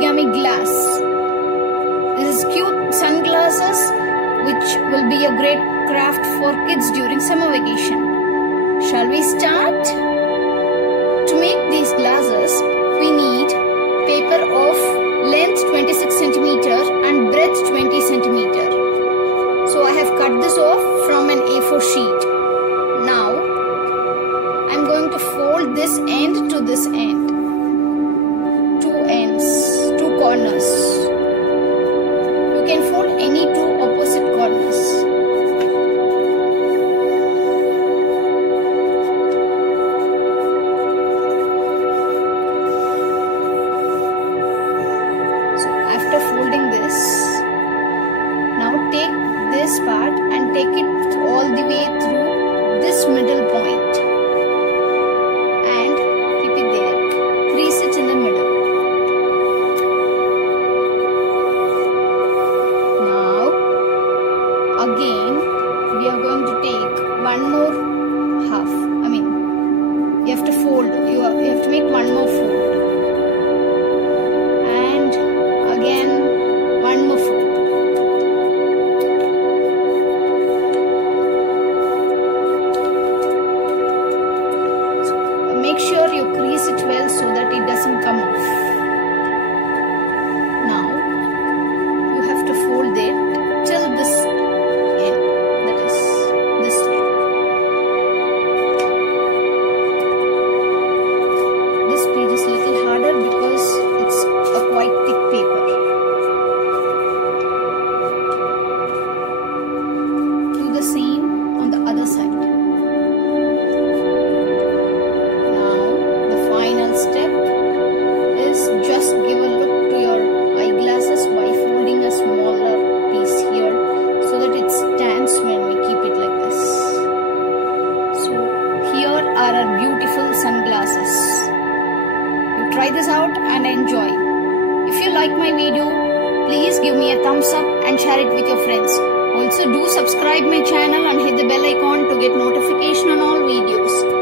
origami glass. This is cute sunglasses which will be a great craft for kids during summer vacation. Shall we start? To make these glasses, we need paper of length 26 cm and breadth 20 cm. So I have cut this off from an A4 sheet. Now I am going to fold this end to this end. Two ends, two corners. You can fold any two opposite corners. So after folding this, now take this part and take it all the way through this middle point and keep it there. Crease it in the middle. Now again we are going to take one more half. You have to fold. You have to make one more fold. And again one more fold. Make sure you crease it well so that it doesn't come off. Now you have to fold it till this end, that is this way. This page is a little harder because it's a quite thick paper. Do the same on the other side. Step is just give a look to your eyeglasses by folding a smaller piece here so that it stands when we keep it like this. So here are our beautiful sunglasses. You try this out and enjoy. If you like my video, please give me a thumbs up and share it with your friends. Also do subscribe my channel and hit the bell icon to get notification on all videos.